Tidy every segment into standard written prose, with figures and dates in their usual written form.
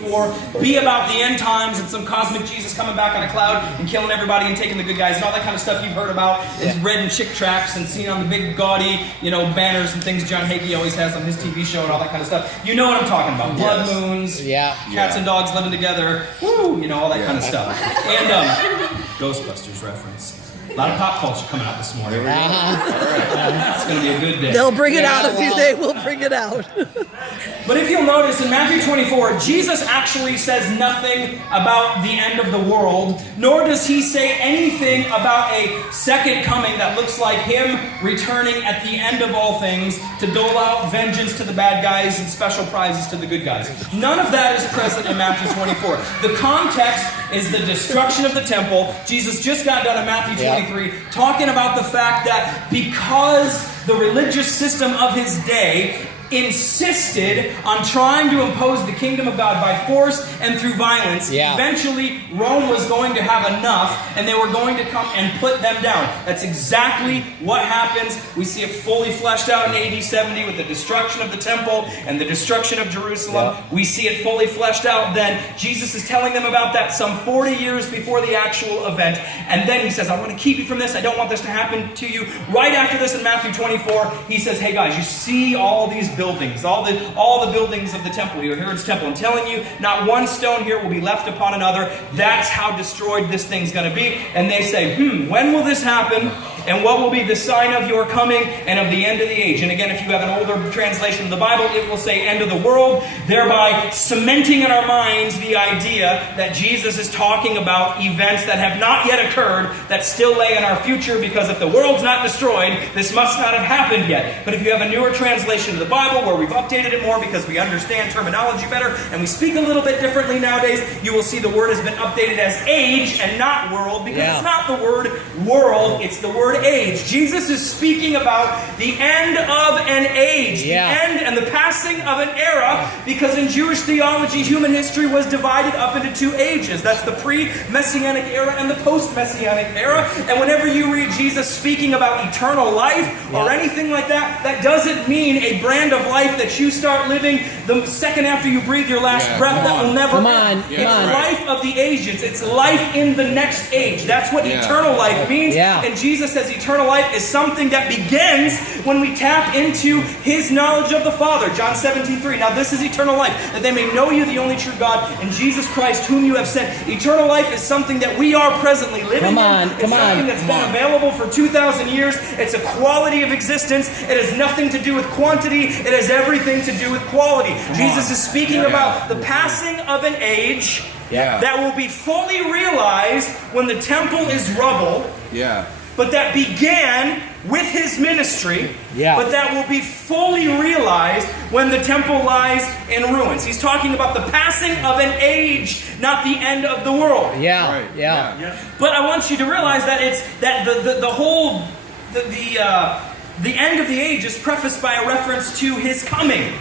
24 be about the end times and some cosmic Jesus coming back on a cloud and killing everybody and taking the good guys and all that kind of stuff you've heard about is read in chick tracts and seen on the big gaudy, banners and things John Hagee always has on his TV show and all that kind of stuff. You know what I'm talking about. Blood moons, cats and dogs living together, all that kind of stuff. And Ghostbusters reference. A lot of pop culture coming out this morning. It's going to be a good day. They'll bring it out if they will bring it out. But if you'll notice, in Matthew 24, Jesus actually says nothing about the end of the world, nor does he say anything about a second coming that looks like him returning at the end of all things to dole out vengeance to the bad guys and special prizes to the good guys. None of that is present in Matthew 24. The context is the destruction of the temple. Jesus just got done in Matthew 23 talking about the fact that because the religious system of his day insisted on trying to impose the kingdom of God by force and through violence, eventually Rome was going to have enough and they were going to come and put them down. That's exactly what happens. We see it fully fleshed out in AD 70 with the destruction of the temple and the destruction of Jerusalem. We see it fully fleshed out then. Jesus is telling them about that some 40 years before the actual event. And then he says, I want to keep you from this. I don't want this to happen to you. Right after this in Matthew 24, he says, hey guys, you see all these buildings, all the buildings of the temple, your Herod's temple. I'm telling you, not one stone here will be left upon another. That's how destroyed this thing's going to be. And they say, when will this happen? And what will be the sign of your coming and of the end of the age? And again, if you have an older translation of the Bible, it will say end of the world, thereby cementing in our minds the idea that Jesus is talking about events that have not yet occurred, that still lay in our future, because if the world's not destroyed, this must not have happened yet. But if you have a newer translation of the Bible where we've updated it more because we understand terminology better and we speak a little bit differently nowadays, you will see the word has been updated as age and not world, because it's not the word world, it's the word age. Jesus is speaking about the end of an age, the end and the passing of an era, because in Jewish theology, human history was divided up into two ages. That's the pre-Messianic era and the post-Messianic era. And whenever you read Jesus speaking about eternal life or anything like that, that doesn't mean a brand of life that you start living the second after you breathe your last breath that will never end. It's life of the ages. It's life in the next age. That's what eternal life means. And Jesus says eternal life is something that begins when we tap into his knowledge of the Father. John 17:3. Now this is eternal life, that they may know you, the only true God, and Jesus Christ, whom you have sent. Eternal life is something that we are presently living in. It's something that's been available for 2,000 years. It's a quality of existence. It has nothing to do with quantity. It has everything to do with quality. Jesus is speaking about the passing of an age that will be fully realized when the temple is rubble. But that began with his ministry, but that will be fully realized when the temple lies in ruins. He's talking about the passing of an age, not the end of the world. But I want you to realize that it's that the end of the age is prefaced by a reference to his coming.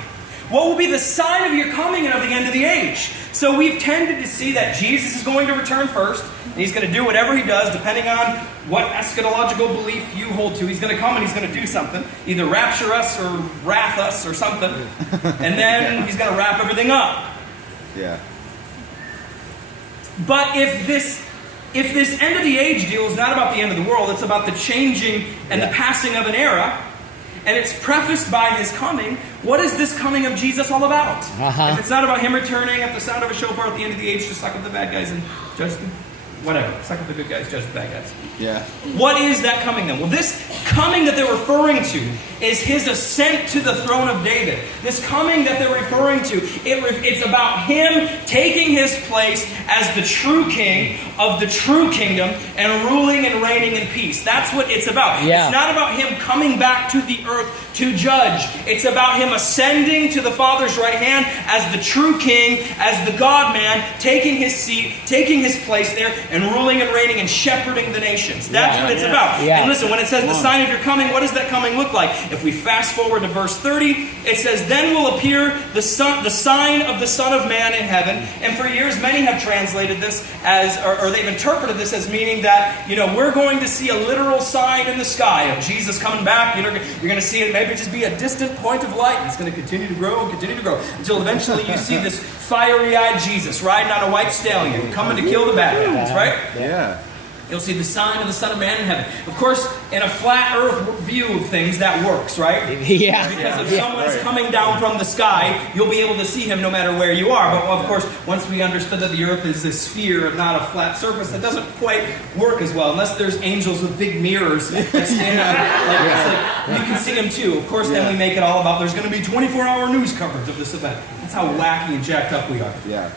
What will be the sign of your coming and of the end of the age? So we've tended to see that Jesus is going to return first, and he's going to do whatever he does, depending on what eschatological belief you hold to. He's going to come and he's going to do something, either rapture us or wrath us or something, and then he's going to wrap everything up. But if this end of the age deal is not about the end of the world, it's about the changing and the passing of an era, and it's prefaced by his coming, what is this coming of Jesus all about? If it's not about him returning at the sound of a shofar at the end of the age to suck up the bad guys and judge the... suck up the good guys, judge the bad guys. What is that coming then? Well, this coming that they're referring to is his ascent to the throne of David. This coming that they're referring to, it's about him taking his place as the true king of the true kingdom and ruling and reigning in peace. That's what it's about. It's not about him coming back to the earth to judge. It's about him ascending to the Father's right hand as the true king, as the God-man, taking his seat, taking his place there, and ruling and reigning and shepherding the nations. That's what it's about. Yeah. And listen, when it says the sign of your coming, what does that coming look like? If we fast forward to verse 30, it says, then will appear the sign of the Son of Man in heaven. And for years, many have translated this as, or they've interpreted this as meaning that, we're going to see a literal sign in the sky of Jesus coming back. You're going to see it maybe just be a distant point of light. It's going to continue to grow and continue to grow until eventually you see this fiery-eyed Jesus riding on a white stallion, coming to kill the bad guys, right? Yeah. You'll see the sign of the Son of Man in heaven. Of course, in a flat earth view of things, that works, right? Yeah. Because if someone's coming down from the sky, you'll be able to see him no matter where you are. But of course, once we understood that the earth is a sphere and not a flat surface, that doesn't quite work as well. Unless there's angels with big mirrors that stand out. You can see them too. Of course, then we make it all about there's going to be 24-hour news coverage of this event. That's how wacky and jacked up we are. Yeah.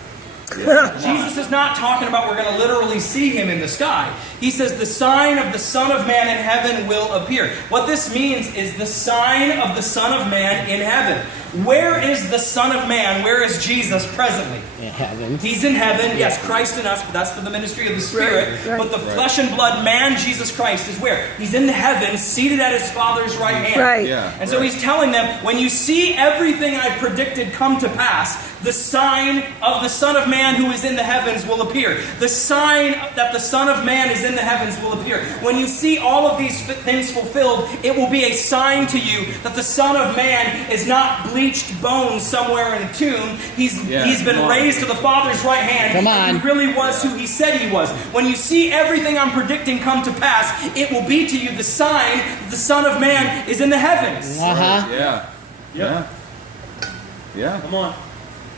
Jesus is not talking about we're going to literally see him in the sky. He says the sign of the Son of Man in heaven will appear. What this means is the sign of the Son of Man in heaven. Where is the Son of Man? Where is Jesus presently? In heaven. He's in heaven. Yes, Christ in us, but that's for the ministry of the Spirit. Right. But the flesh and blood man, Jesus Christ, is where? He's in the heavens, seated at his Father's right hand. Right. Yeah, and so he's telling them, when you see everything I predicted come to pass, the sign of the Son of Man who is in the heavens will appear. The sign that the Son of Man is in the heavens will appear. When you see all of these things fulfilled, it will be a sign to you that the Son of Man is not bleached bones somewhere in a tomb. He's been raised to the Father's right hand. Come on. He really was who he said he was. When you see everything I'm predicting come to pass, it will be to you the sign that the Son of Man is in the heavens. Uh-huh. Yeah. Yep. Yeah. Come on.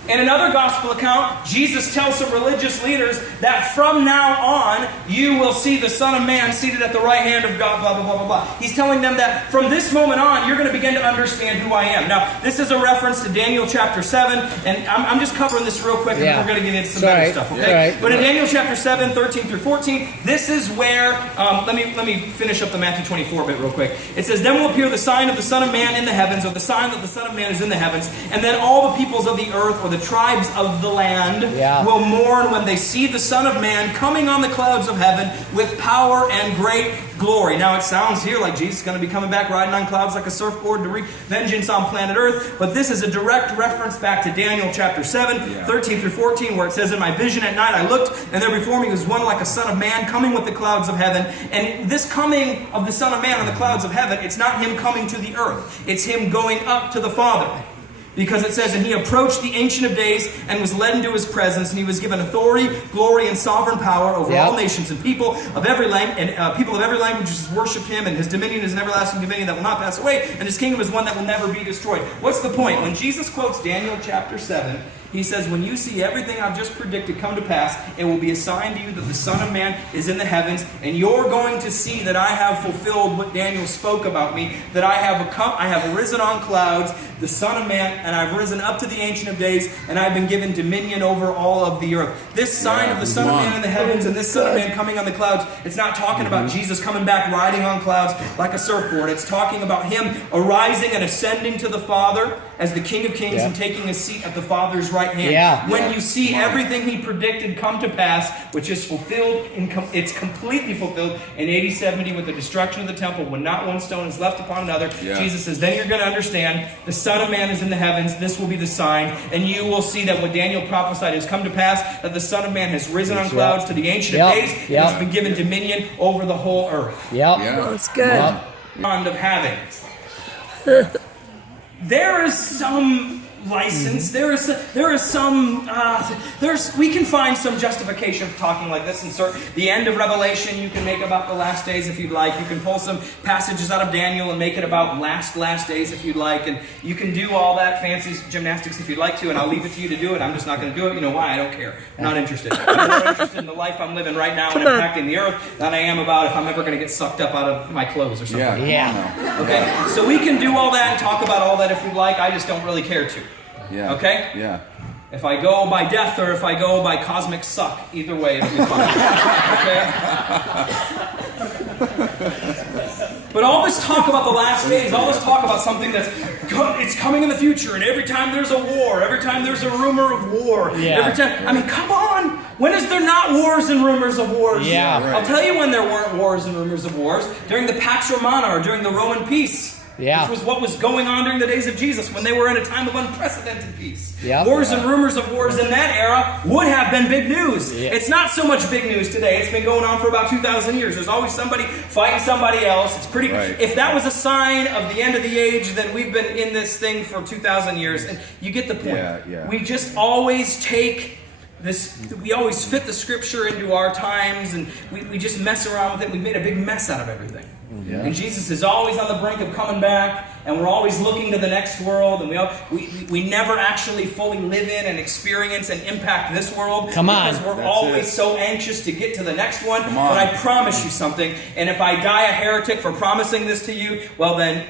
In another gospel account, Jesus tells some religious leaders that from now on, you will see the Son of Man seated at the right hand of God, blah, blah, blah, blah, blah. He's telling them that from this moment on, you're going to begin to understand who I am. Now, this is a reference to Daniel chapter 7, and I'm just covering this real quick, and then we're going to get into some better stuff, okay? Right. But in Daniel chapter 7, 13 through 14, this is where, let me finish up the Matthew 24 bit real quick. It says, then will appear the sign of the Son of Man in the heavens, or the sign that the Son of Man is in the heavens, and then all the peoples of the earth, or the tribes of the land will mourn when they see the Son of Man coming on the clouds of heaven with power and great glory. Now it sounds here like Jesus is going to be coming back riding on clouds like a surfboard to wreak vengeance on planet Earth, but this is a direct reference back to Daniel chapter 7, 13 through 14, where it says, in my vision at night I looked, and there before me was one like a Son of Man coming with the clouds of heaven. And this coming of the Son of Man on the clouds of heaven, it's not him coming to the earth, it's him going up to the Father. Because it says, and he approached the Ancient of Days and was led into his presence, and he was given authority, glory, and sovereign power over all nations and people of every people of every language has worshipped him, and his dominion is an everlasting dominion that will not pass away, and his kingdom is one that will never be destroyed. What's the point? When Jesus quotes Daniel chapter 7, he says, when you see everything I've just predicted come to pass, it will be a sign to you that the Son of Man is in the heavens, and you're going to see that I have fulfilled what Daniel spoke about me, that I have risen on clouds, the Son of Man, and I've risen up to the Ancient of Days, and I've been given dominion over all of the earth. This sign of the Son of Man in the heavens and this Son of Man coming on the clouds, it's not talking about Jesus coming back riding on clouds like a surfboard. It's talking about him arising and ascending to the Father as the King of Kings and taking a seat at the Father's right hand. When you see everything he predicted come to pass, which is fulfilled, it's completely fulfilled in AD 70 with the destruction of the temple, when not one stone is left upon another. Jesus says, then you're going to understand the Son of Man is in the heavens. This will be the sign, and you will see that what Daniel prophesied has come to pass, that the Son of Man has risen on clouds to the Ancient of Days, and has been given dominion over the whole earth. Well, that's good. Fond of having. There is some license. There is some. We can find some justification for talking like this. Insert the end of Revelation. You can make about the last days if you'd like. You can pull some passages out of Daniel and make it about last days if you'd like. And you can do all that fancy gymnastics if you'd like to. And I'll leave it to you to do it. I'm just not going to do it. You know why? I don't care. I'm not interested. I'm more interested in the life I'm living right now and impacting the earth than I am about if I'm ever going to get sucked up out of my clothes or something. Okay. So we can do all that and talk about all that if we'd like. I just don't really care to. Okay? Yeah. If I go by death or if I go by cosmic suck, either way it'll be fine. Okay? But all this talk about the last days, all this talk about something it's coming in the future, and every time there's a war, every time there's a rumor of war, every time, I mean, come on! When is there not wars and rumors of wars? Yeah. Right. I'll tell you when there weren't wars and rumors of wars. During the Pax Romana, or during the Roman peace. Yeah. Which was what was going on during the days of Jesus, when they were in a time of unprecedented peace. Yep. Wars and rumors of wars in that era would have been big news. Yeah. It's not so much big news today. It's been going on for about 2,000 years. There's always somebody fighting somebody else. It's pretty. Right. If that was a sign of the end of the age, then we've been in this thing for 2,000 years. And you get the point. Yeah. We just always take this. We always fit the scripture into our times, and we just mess around with it. We've made a big mess out of everything. Yeah. And Jesus is always on the brink of coming back, and we're always looking to the next world, and we never actually fully live in and experience and impact this world. Come on. Because we're That's always it. so anxious to get to the next one. Come on. But I promise you something, and if I die a heretic for promising this to you, well then,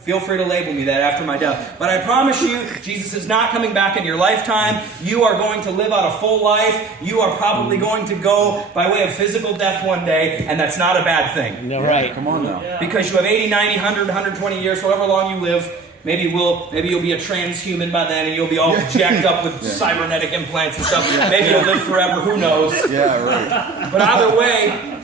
feel free to label me that after my death. But I promise you, Jesus is not coming back in your lifetime. You are going to live out a full life. You are probably going to go by way of physical death one day, and that's not a bad thing. No, Yeah, right. Come on now. Because you have 80, 90, 100, 120 years, however long you live. Maybe you'll be a transhuman by then, and you'll be all jacked up with cybernetic implants and stuff. Maybe you'll live forever. Who knows? Yeah, right. But either way,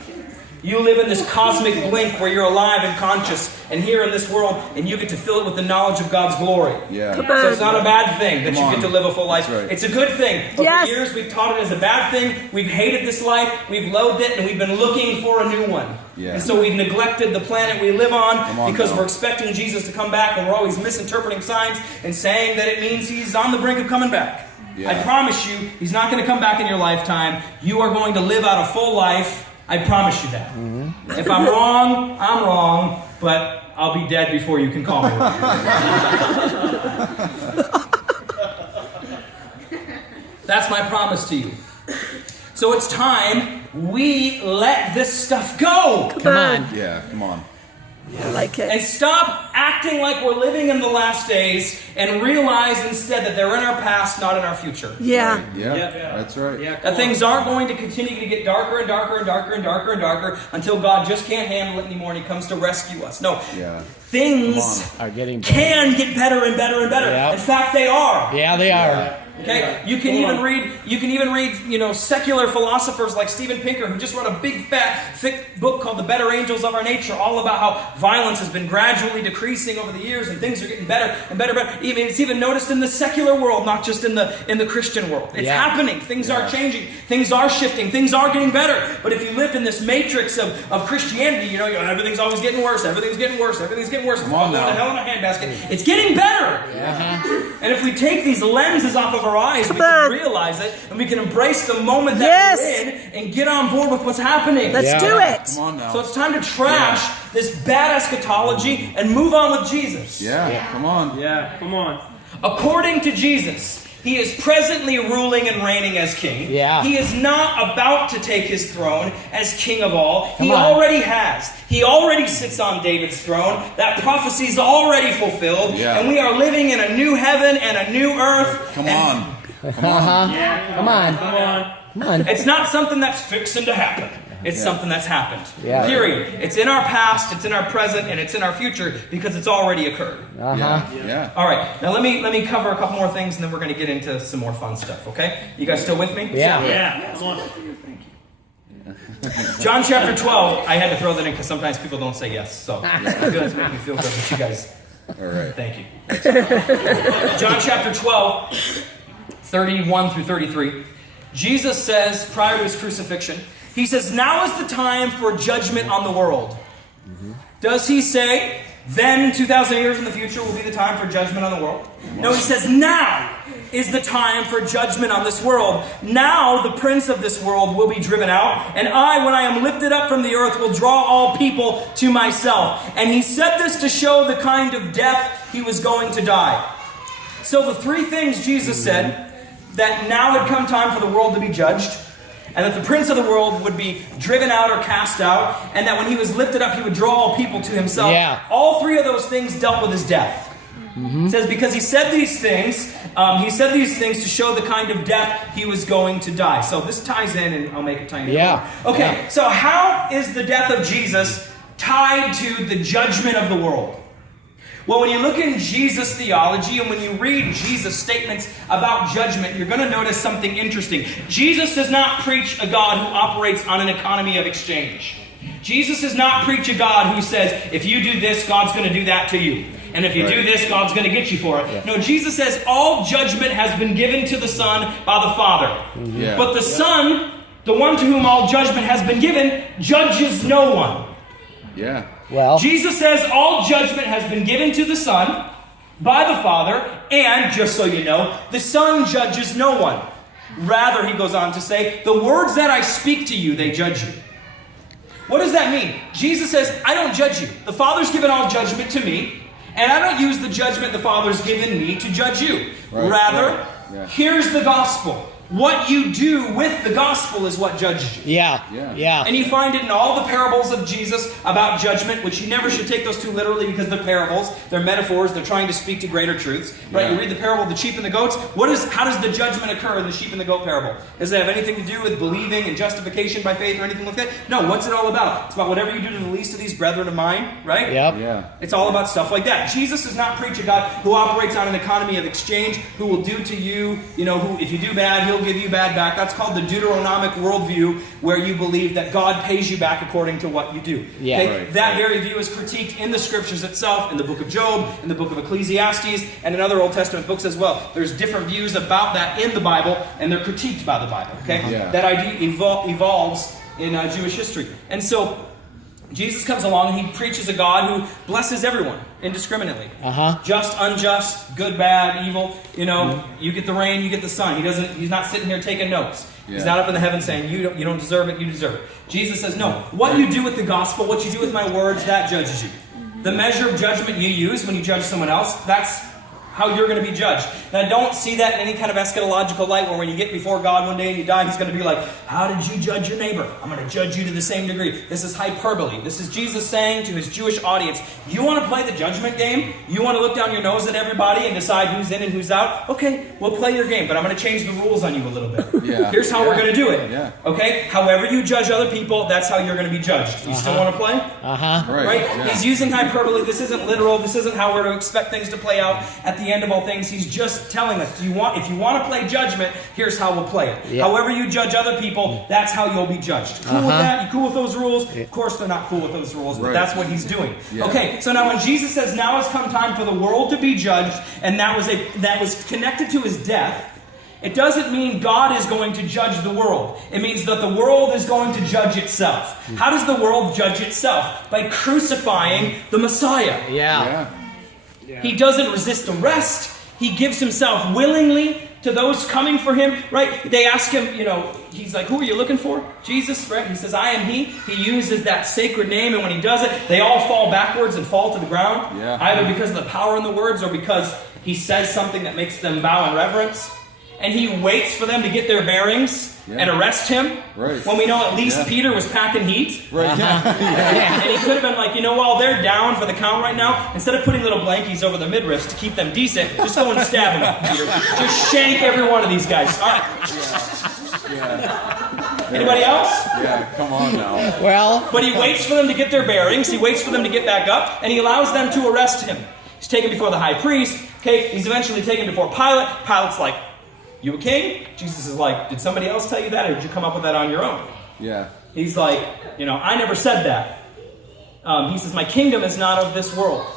you live in this cosmic blink where you're alive and conscious and here in this world, and you get to fill it with the knowledge of God's glory. Yeah. So it's not a bad thing that Come you get to on. live a full life. That's right. It's a good thing. But Yes. for years we've taught it as a bad thing. We've hated this life. We've loathed it, and we've been looking for a new one. Yeah. And so we've neglected the planet we live on because now. we're expecting Jesus to come back, and we're always misinterpreting signs and saying that it means he's on the brink of coming back. Yeah. I promise you, he's not going to come back in your lifetime. You are going to live out a full life. I promise you that. If I'm wrong, I'm wrong, but I'll be dead before you can call me wrong. That's my promise to you. So it's time we let this stuff go. Come on. Yeah, come on. I like And it. stop acting like we're living in the last days and realize instead that they're in our past, not in our future. Yeah. Yeah, Yeah. that's right. That things aren't going to continue to get darker and darker and darker and darker and darker until God just can't handle it anymore and he comes to rescue us. No. Yeah. Things Are getting better. can get better and better and better. Yeah. In fact, they are. Yeah, they are. Okay, you can even read, secular philosophers like Steven Pinker, who just wrote a big, fat, thick book called The Better Angels of Our Nature, all about how violence has been gradually decreasing over the years and things are getting better and better and better. It's even noticed in the secular world, not just in the Christian world. It's happening. Things are changing. Things are shifting. Things are getting better. But if you lived in this matrix of Christianity, everything's always getting worse. Everything's getting worse. Everything's getting worse. Come on Going now. to hell in a handbasket. It's getting better. And if we take these lenses off of our eyes, we can realize it, and we can embrace the moment that we're in and get on board with what's happening. Let's do it. Come on now. So it's time to trash this bad eschatology and move on with Jesus. Yeah, come on. Yeah, come on. According to Jesus, he is presently ruling and reigning as king. Yeah. He is not about to take his throne as king of all. He Come on. already has. He already sits on David's throne. That prophecy is already fulfilled. Yeah. And we are living in a new heaven and a new earth. Come And on. Come on. Come on. Come on. Come on. It's not something that's fixing to happen. It's something that's happened. Yeah. Period. It's in our past, it's in our present, and it's in our future because it's already occurred. Yeah. All right. Now let me cover a couple more things, and then we're going to get into some more fun stuff. Okay? You guys still with me? Yeah. Yeah, come on. John chapter 12. I had to throw that in because sometimes people don't say yes. So I feel that's making me feel good with you guys. All right. Thank you. John chapter 12, 31 through 33. Jesus says, prior to his crucifixion, he says, now is the time for judgment on the world. Does he say, then 2,000 years in the future will be the time for judgment on the world? No, he says, now is the time for judgment on this world. Now the prince of this world will be driven out, and I, when I am lifted up from the earth, will draw all people to myself. And he said this to show the kind of death he was going to die. So the three things Jesus said, that now had come time for the world to be judged, and that the prince of the world would be driven out or cast out, and that when he was lifted up, he would draw all people to himself. Yeah. All three of those things dealt with his death. It says because he said these things to show the kind of death he was going to die. So this ties in, and I'll make it tiny. Yeah. Okay, Yeah. so how is the death of Jesus tied to the judgment of the world? Well, when you look in Jesus' theology and when you read Jesus' statements about judgment, you're going to notice something interesting. Jesus does not preach a God who operates on an economy of exchange. Jesus does not preach a God who says, if you do this, God's going to do that to you. And if you do this, God's going to get you for it. Yeah. No, Jesus says all judgment has been given to the Son by the Father. Yeah. But the Son, the one to whom all judgment has been given, judges no one. Yeah. Well, Jesus says all judgment has been given to the Son by the Father, and, just so you know, the Son judges no one. Rather, he goes on to say, the words that I speak to you, they judge you. What does that mean? Jesus says, I don't judge you. The Father's given all judgment to me, and I don't use the judgment the Father's given me to judge you. Rather, here's the gospel. What you do with the gospel is what judges you. Yeah. And you find it in all the parables of Jesus about judgment, which you never should take those too literally because they're parables, they're metaphors, they're trying to speak to greater truths. Right? Yeah. You read the parable of the sheep and the goats. How does the judgment occur in the sheep and the goat parable? Does it have anything to do with believing and justification by faith or anything like that? No, what's it all about? It's about whatever you do to the least of these brethren of mine, right? Yep. Yeah. It's all about stuff like that. Jesus does not preach a God who operates on an economy of exchange, who will do to you, who if you do bad, he'll give you bad back. That's called the Deuteronomic worldview, where you believe that God pays you back according to what you do. Yeah. Okay? That very view is critiqued in the scriptures itself, in the book of Job, in the book of Ecclesiastes, and in other Old Testament books as well. There's different views about that in the Bible, and they're critiqued by the Bible. Okay? Yeah. That idea evolves in Jewish history. And so Jesus comes along and he preaches a God who blesses everyone indiscriminately. Just, unjust, good, bad, evil. You get the rain, you get the sun. He's not sitting here taking notes. Yeah. He's not up in the heavens saying, you don't deserve it, you deserve it. Jesus says, no, what you do with the gospel, what you do with my words, that judges you. The measure of judgment you use when you judge someone else, that's how you're going to be judged. Now, don't see that in any kind of eschatological light where when you get before God one day and you die, he's going to be like, how did you judge your neighbor? I'm going to judge you to the same degree. This is hyperbole. This is Jesus saying to his Jewish audience, you want to play the judgment game? You want to look down your nose at everybody and decide who's in and who's out? Okay, we'll play your game, but I'm going to change the rules on you a little bit. Here's how we're going to do it. Yeah. Okay? However you judge other people, that's how you're going to be judged. You still want to play? Right? Yeah. He's using hyperbole. This isn't literal. This isn't how we're to expect things to play out at the end of all things. He's just telling us, if you want to play judgment, here's how we'll play it. Yeah. However you judge other people, that's how you'll be judged. Cool with that? You cool with those rules? Of course they're not cool with those rules, but that's what he's doing. Yeah. Okay, so now when Jesus says, now has come time for the world to be judged, and that was connected to his death, it doesn't mean God is going to judge the world. It means that the world is going to judge itself. How does the world judge itself? By crucifying the Messiah. Yeah. He doesn't resist arrest. He gives himself willingly to those coming for him, right? They ask him, he's like, who are you looking for? Jesus, right? He says, I am he. He uses that sacred name, and when he does it, they all fall backwards and fall to the ground, either because of the power in the words or because he says something that makes them bow in reverence. And he waits for them to get their bearings and arrest him. Right. When we know at least Peter was packing heat. Right. And he could have been like, while they're down for the count right now, instead of putting little blankies over the midriffs to keep them decent, just go and stab them, Peter. Just shank every one of these guys. All right. Anybody else? Yeah, come on now. Well. But he waits for them to get their bearings. He waits for them to get back up, and he allows them to arrest him. He's taken before the high priest. Okay, he's eventually taken before Pilate. Pilate's like, you a king? Jesus is like, did somebody else tell you that, or did you come up with that on your own? Yeah. He's like, I never said that. He says, my kingdom is not of this world.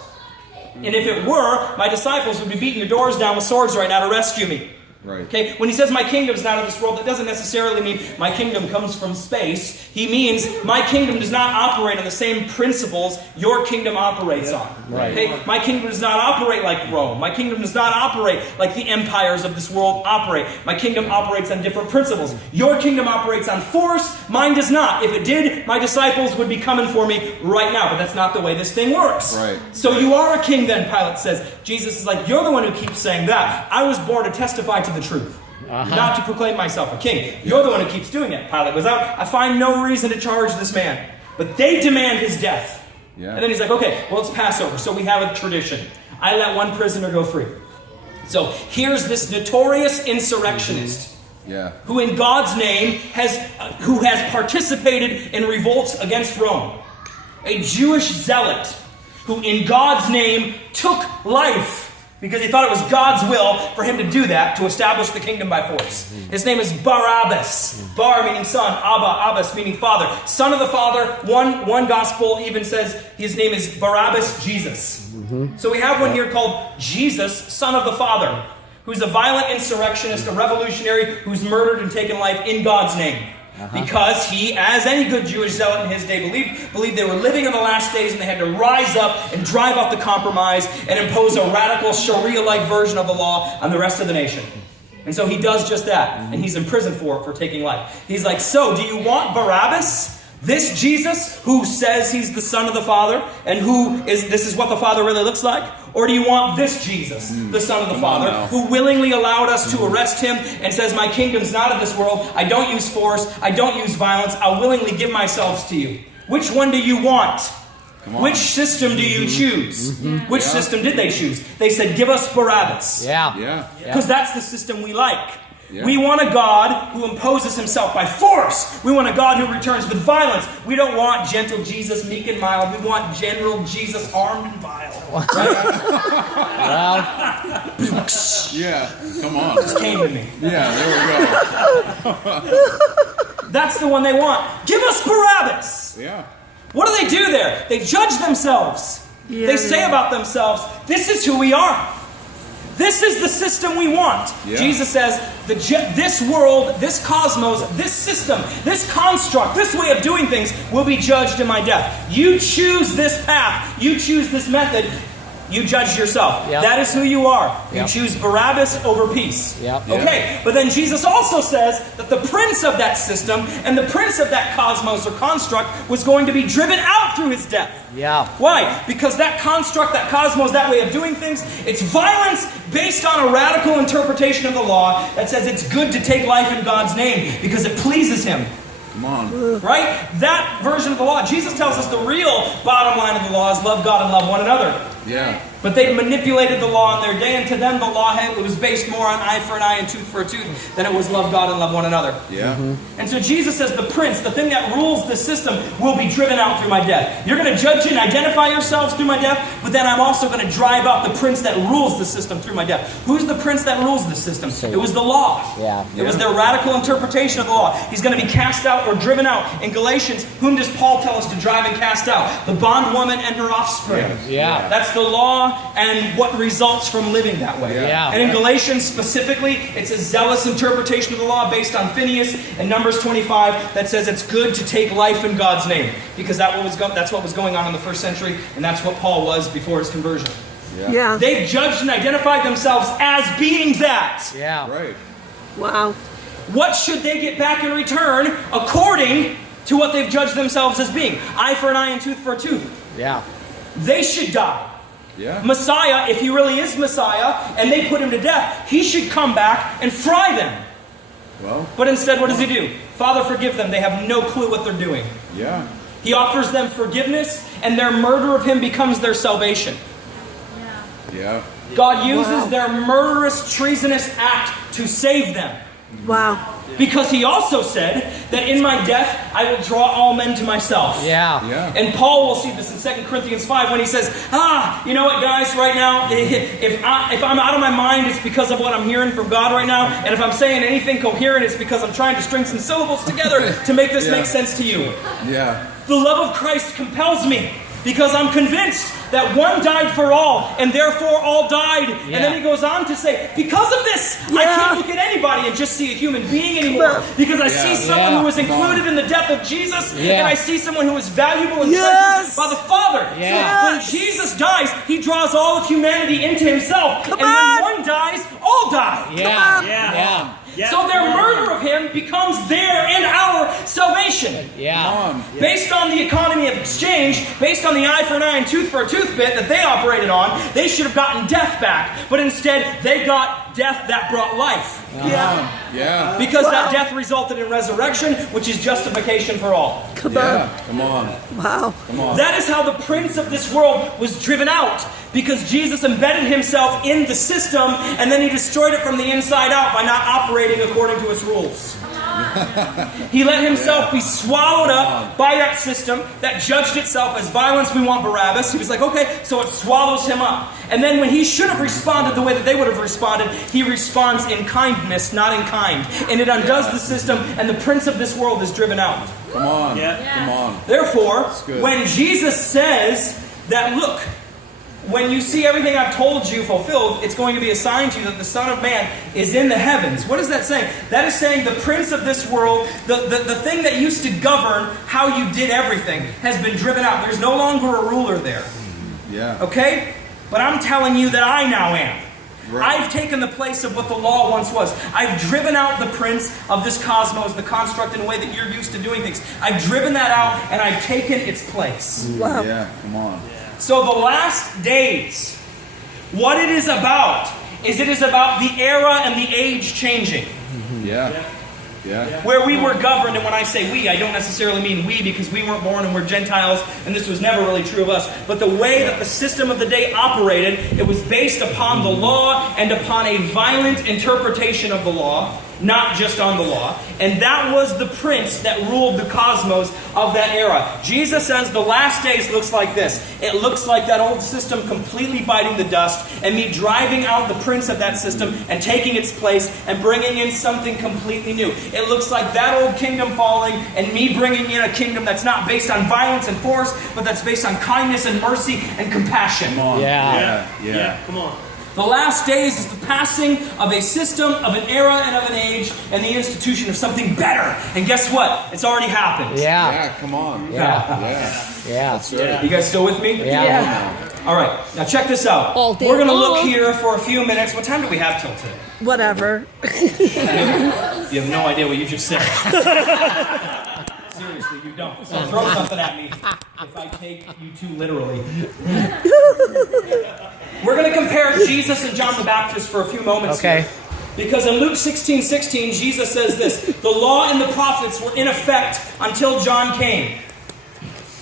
And if it were, my disciples would be beating your doors down with swords right now to rescue me. Right. Okay. When he says my kingdom is not of this world, that doesn't necessarily mean my kingdom comes from space. He means my kingdom does not operate on the same principles your kingdom operates on. Right. Okay. My kingdom does not operate like Rome. My kingdom does not operate like the empires of this world operate. My kingdom operates on different principles. Your kingdom operates on force. Mine does not. If it did, my disciples would be coming for me right now. But that's not the way this thing works. Right. So you are a king then, Pilate says. Jesus is like, you're the one who keeps saying that. I was born to testify to the truth. Not to proclaim myself a king. You're the one who keeps doing it. Pilate goes out. I find no reason to charge this man. But they demand his death. Yeah. And then he's like, okay, well, it's Passover. So we have a tradition. I let one prisoner go free. So here's this notorious insurrectionist who in God's name has participated in revolts against Rome. A Jewish zealot who in God's name took life. Because he thought it was God's will for him to do that, to establish the kingdom by force. His name is Barabbas. Bar meaning son, Abba, Abbas meaning father. Son of the Father. One gospel even says his name is Barabbas Jesus. So we have one here called Jesus, son of the Father, who's a violent insurrectionist, a revolutionary who's murdered and taken life in God's name. Because he, as any good Jewish zealot in his day believed they were living in the last days and they had to rise up and drive out the compromise and impose a radical Sharia-like version of the law on the rest of the nation. And so he does just that, and he's imprisoned for taking life. He's like, so do you want Barabbas? This Jesus who says he's the son of the Father and this is what the Father really looks like? Or do you want this Jesus, the son of the Father, who willingly allowed us to arrest him and says, my kingdom's not of this world, I don't use force, I don't use violence, I'll willingly give myself to you. Which one do you want? Which system do you choose? Which system did they choose? They said, give us Barabbas. Because that's the system we like. We want a God who imposes himself by force. We want a God who returns with violence. We don't want gentle Jesus, meek and mild. We want general Jesus, armed and vile. Yeah, come on. Just came to me. Yeah, there we go. That's the one they want. Give us Barabbas. Yeah. What do they do there? They judge themselves. They say about themselves, this is who we are. This is the system we want. Jesus says, this world, this cosmos, this system, this construct, this way of doing things will be judged in my death. You choose this path. You choose this method. You judge yourself. That is who you are. You choose Barabbas over peace. Okay, but then Jesus also says that the prince of that system and the prince of that cosmos or construct was going to be driven out through his death. Why? Because that construct, that cosmos, that way of doing things, it's violence based on a radical interpretation of the law that says it's good to take life in God's name because it pleases him. Come on. Right? That version of the law. Jesus tells us the real bottom line of the law is love God and love one another. Yeah. But they manipulated the law in their day, and to them the law was based more on eye for an eye and tooth for a tooth than it was love God and love one another. And so Jesus says the prince, the thing that rules this system, will be driven out through my death. You're going to judge and identify yourselves through my death, but then I'm also going to drive out the prince that rules the system through my death. Who's the prince that rules the system? It was the law. It was their radical interpretation of the law. He's going to be cast out or driven out. In Galatians, whom does Paul tell us to drive and cast out? The bondwoman and her offspring. That's the law and what results from living that way. And in Galatians specifically, it's a zealous interpretation of the law based on Phineas and Numbers 25 that says it's good to take life in God's name because that's what was going on in the first century, and that's what Paul was before his conversion. They judged and identified themselves as being that. Right. Wow. What should they get back in return according to what they've judged themselves as being? Eye for an eye and tooth for a tooth. They should die. Messiah, if he really is Messiah, and they put him to death, he should come back and fry them. But instead, what does he do? Father, forgive them. They have no clue what they're doing. He offers them forgiveness, and their murder of him becomes their salvation. God uses their murderous, treasonous act to save them. Because he also said that in my death I will draw all men to myself. And Paul will see this in 2 Corinthians 5 when he says, you know what, guys, right now, if I'm out of my mind, it's because of what I'm hearing from God right now. And if I'm saying anything coherent, it's because I'm trying to string some syllables together to make this make sense to you. The love of Christ compels me because I'm convinced that one died for all, and therefore all died. And then he goes on to say, because of this, I can't look at anybody and just see a human being anymore. Because I see someone who was included in the death of Jesus, and I see someone who is valuable and treasured by the Father. So when Jesus dies, he draws all of humanity into himself. And when one dies, all die. So their murder of him becomes their and our salvation. Based on the economy of exchange, based on the eye for an eye and tooth for a tooth bit that they operated on, they should have gotten death back. But instead, they got death that brought life. Yeah. Because that death resulted in resurrection, which is justification for all. Come on. Come on. Wow. Come on. That is how the prince of this world was driven out. Because Jesus embedded himself in the system, and then he destroyed it from the inside out by not operating according to its rules. He let himself be swallowed up by that system that judged itself as violence. We want Barabbas. He was like, okay, so it swallows him up. And then when he should have responded the way that they would have responded, he responds in kindness, not in kind. And it undoes the system, and the prince of this world is driven out. Come on. Come on. Therefore, when Jesus says that, look, when you see everything I've told you fulfilled, it's going to be a sign to you that the Son of Man is in the heavens. What is that saying? That is saying the prince of this world, the thing that used to govern how you did everything, has been driven out. There's no longer a ruler there. Yeah. Okay? But I'm telling you that I now am. Right. I've taken the place of what the law once was. I've driven out the prince of this cosmos, the construct in a way that you're used to doing things. I've driven that out, and I've taken its place. Wow. Yeah. Come on. So the last days, what it is about is it is about the era and the age changing. Yeah. Where we were governed, and when I say we, I don't necessarily mean we because we weren't born and we're Gentiles, and this was never really true of us. But the way that the system of the day operated, it was based upon the law and upon a violent interpretation of the law, not just on the law. And that was the prince that ruled the cosmos of that era. Jesus says the last days looks like this. It looks like that old system completely biting the dust, and me driving out the prince of that system and taking its place and bringing in something completely new. It looks like that old kingdom falling and me bringing in a kingdom that's not based on violence and force, but that's based on kindness and mercy and compassion. Come on. Yeah. Come on. The last days is the passing of a system, of an era, and of an age, and the institution of something better. And guess what? It's already happened. Yeah. Come on. Yeah. That's right. You guys still with me? Yeah. All right. Now check this out. All day We're going to long. look here for a few minutes. What time do we have till today? Whatever. You have no idea what you just said. Seriously, you don't. So throw something at me if I take you too literally. We're going to compare Jesus and John the Baptist for a few moments here. Because in Luke 16:16, Jesus says this: the law and the prophets were in effect until John came.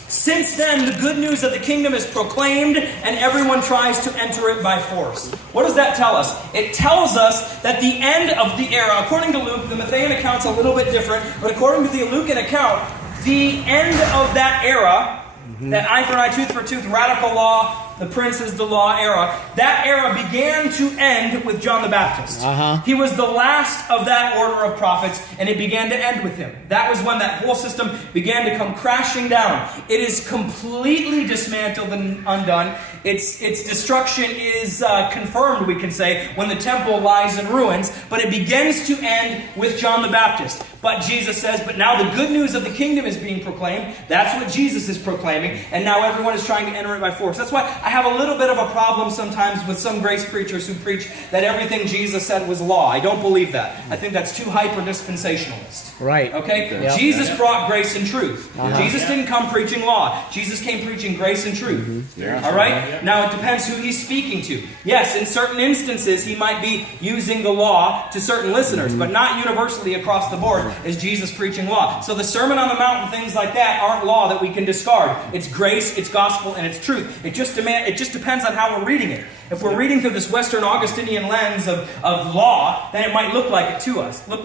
Since then, the good news of the kingdom is proclaimed, and everyone tries to enter it by force. What does that tell us? It tells us that the end of the era, according to Luke, the Matthean account's a little bit different, but according to the Lucan account, the end of that era, that eye for eye, tooth for tooth, radical law, the prince is the law era, that era began to end with John the Baptist. He was the last of that order of prophets, and it began to end with him. That was when that whole system began to come crashing down. It is completely dismantled and undone. Its destruction is confirmed, we can say, when the temple lies in ruins, but it begins to end with John the Baptist. But Jesus says, but now the good news of the kingdom is being proclaimed. That's what Jesus is proclaiming, and now everyone is trying to enter it by force. That's why I have a little bit of a problem sometimes with some grace preachers who preach that everything Jesus said was law. I don't believe that. I think that's too hyper-dispensationalist. Right. Okay? Yep. Jesus brought grace and truth. Jesus didn't come preaching law. Jesus came preaching grace and truth. All right? Now, it depends who he's speaking to. Yes, in certain instances, he might be using the law to certain listeners, but not universally across the board is Jesus preaching law. So the Sermon on the Mount and things like that aren't law that we can discard. It's grace, it's gospel, and it's truth. It just depends on how we're reading it. If we're reading through this Western Augustinian lens of law, then it might look like that to us. But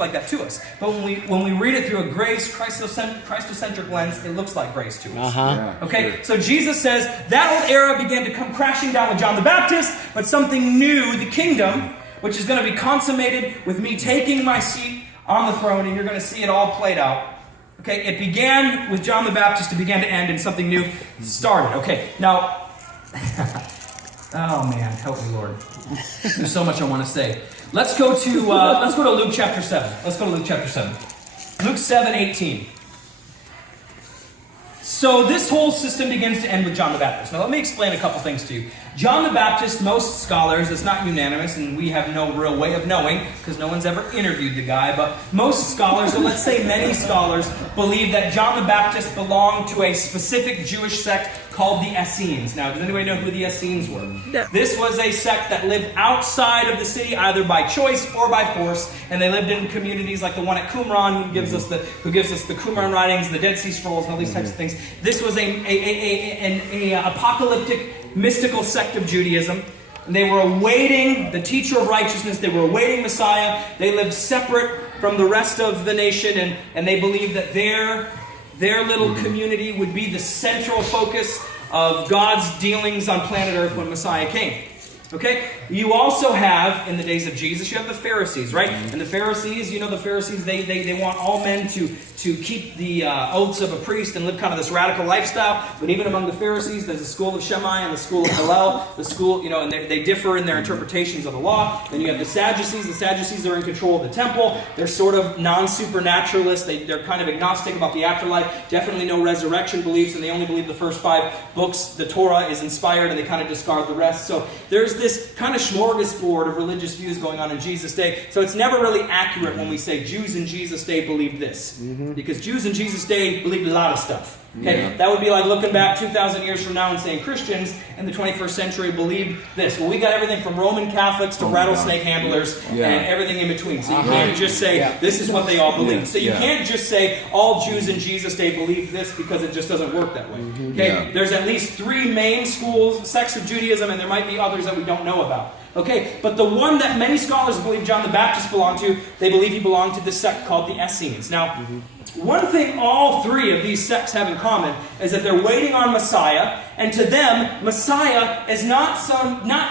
when we read it through a grace, Christocentric lens, it looks like grace to us. Okay, so Jesus says that old era began to come crashing down with John the Baptist, but something new, the kingdom, which is going to be consummated with me taking my seat on the throne, and you're going to see it all played out. Okay, it began with John the Baptist, it began to end, and something new started. Okay, now, oh man, help me, Lord. There's so much I want to say. Let's go to Luke chapter 7. Luke 7:18. So this whole system begins to end with John the Baptist. Now let me explain a couple things to you. John the Baptist, most scholars, it's not unanimous, and we have no real way of knowing, because no one's ever interviewed the guy, but most scholars, or let's say many scholars, believe that John the Baptist belonged to a specific Jewish sect called the Essenes. Now, does anybody know who the Essenes were? No. This was a sect that lived outside of the city, either by choice or by force, and they lived in communities like the one at Qumran, who gives us the Qumran writings, the Dead Sea Scrolls, and all these types of things. This was an apocalyptic, mystical sect of Judaism. And they were awaiting the teacher of righteousness. They were awaiting Messiah. They lived separate from the rest of the nation, and they believed that their little community would be the central focus of God's dealings on planet Earth when Messiah came. Okay? You also have, in the days of Jesus, you have the Pharisees, right? And the Pharisees, they want all men to keep the oaths of a priest and live kind of this radical lifestyle. But even among the Pharisees, there's the school of Shammai and the school of Hillel. The school, and they differ in their interpretations of the law. Then you have the Sadducees. The Sadducees are in control of the temple. They're sort of non-supernaturalists. They're kind of agnostic about the afterlife. Definitely no resurrection beliefs, and they only believe the first 5 books. The Torah is inspired, and they kind of discard the rest. So there's this kind of smorgasbord of religious views going on in Jesus' day. So it's never really accurate when we say Jews in Jesus' day believed this. Because Jews in Jesus' day believed a lot of stuff. Okay? Yeah. That would be like looking back 2,000 years from now and saying Christians in the 21st century believed this. Well, we got everything from Roman Catholics to rattlesnake handlers and everything in between. So you can't just say this is what they all believe. So you can't just say all Jews in Jesus' day believed this, because it just doesn't work that way. Okay? There's at least 3 main schools, sects of Judaism, and there might be others that we don't know about. Okay, but the one that many scholars believe John the Baptist belonged to, they believe he belonged to this sect called the Essenes. Now, one thing all 3 of these sects have in common is that they're waiting on Messiah, and to them, Messiah is not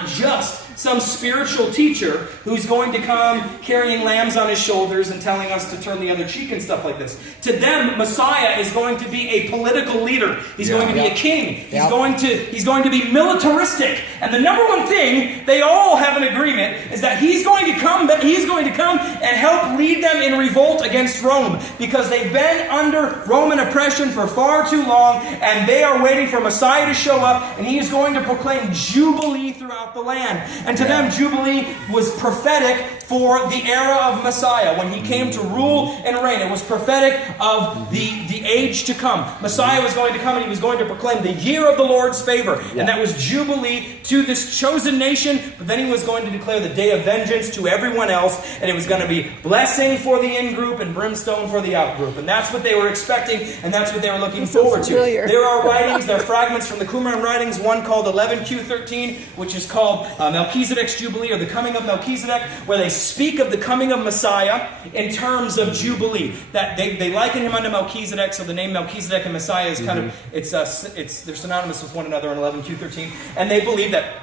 just some spiritual teacher who's going to come carrying lambs on his shoulders and telling us to turn the other cheek and stuff like this. To them, Messiah is going to be a political leader. He's going to be a king. He's going to be militaristic. And the number one thing they all have an agreement is that he's going to come and help lead them in revolt against Rome, because they've been under Roman oppression for far too long, and they are waiting for Messiah to show up, and he is going to proclaim Jubilee throughout the land. And to them, Jubilee was prophetic for the era of Messiah. When he came to rule and reign, it was prophetic of the age to come. Messiah was going to come, and he was going to proclaim the year of the Lord's favor. And that was Jubilee to this chosen nation. But then he was going to declare the day of vengeance to everyone else. And it was going to be blessing for the in-group and brimstone for the out-group. And that's what they were expecting, and that's what they were looking forward to. There are writings, there are fragments from the Qumran writings, one called 11Q13, which is called Melchizedek's Jubilee, or the coming of Melchizedek, where they speak of the coming of Messiah in terms of Jubilee. That they liken him unto Melchizedek, so the name Melchizedek and Messiah is kind of, they're synonymous with one another in 11Q13, and they believe that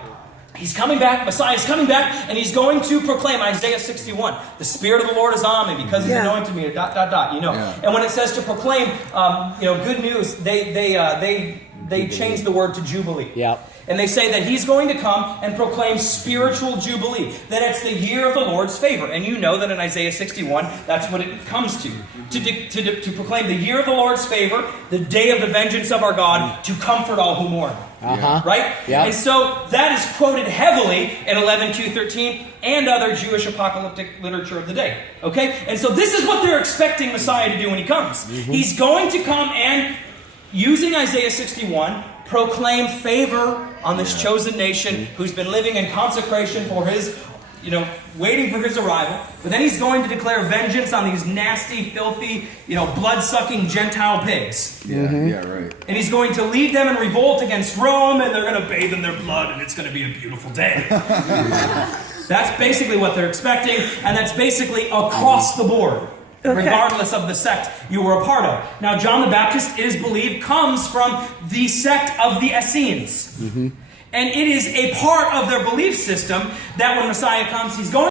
he's coming back, Messiah is coming back, and he's going to proclaim Isaiah 61. The Spirit of the Lord is on me because he's anointed me, ... And when it says to proclaim, good news, they change the word to Jubilee. Yep. And they say that he's going to come and proclaim spiritual Jubilee, that it's the year of the Lord's favor. And you know that in Isaiah 61, that's what it comes to. To proclaim the year of the Lord's favor, the day of the vengeance of our God, to comfort all who mourn. Right? Yep. And so that is quoted heavily in 11Q13 and other Jewish apocalyptic literature of the day. Okay? And so this is what they're expecting Messiah to do when he comes. He's going to come and, using Isaiah 61, proclaim favor on this chosen nation who's been living in consecration for his, waiting for his arrival. But then he's going to declare vengeance on these nasty, filthy, blood-sucking Gentile pigs. Right. And he's going to lead them in revolt against Rome, and they're going to bathe in their blood, and it's going to be a beautiful day. That's basically what they're expecting, and that's basically across the board. Regardless of the sect you were a part of. Now, John the Baptist, it is believed, comes from the sect of the Essenes. And it is a part of their belief system that when Messiah comes, he's going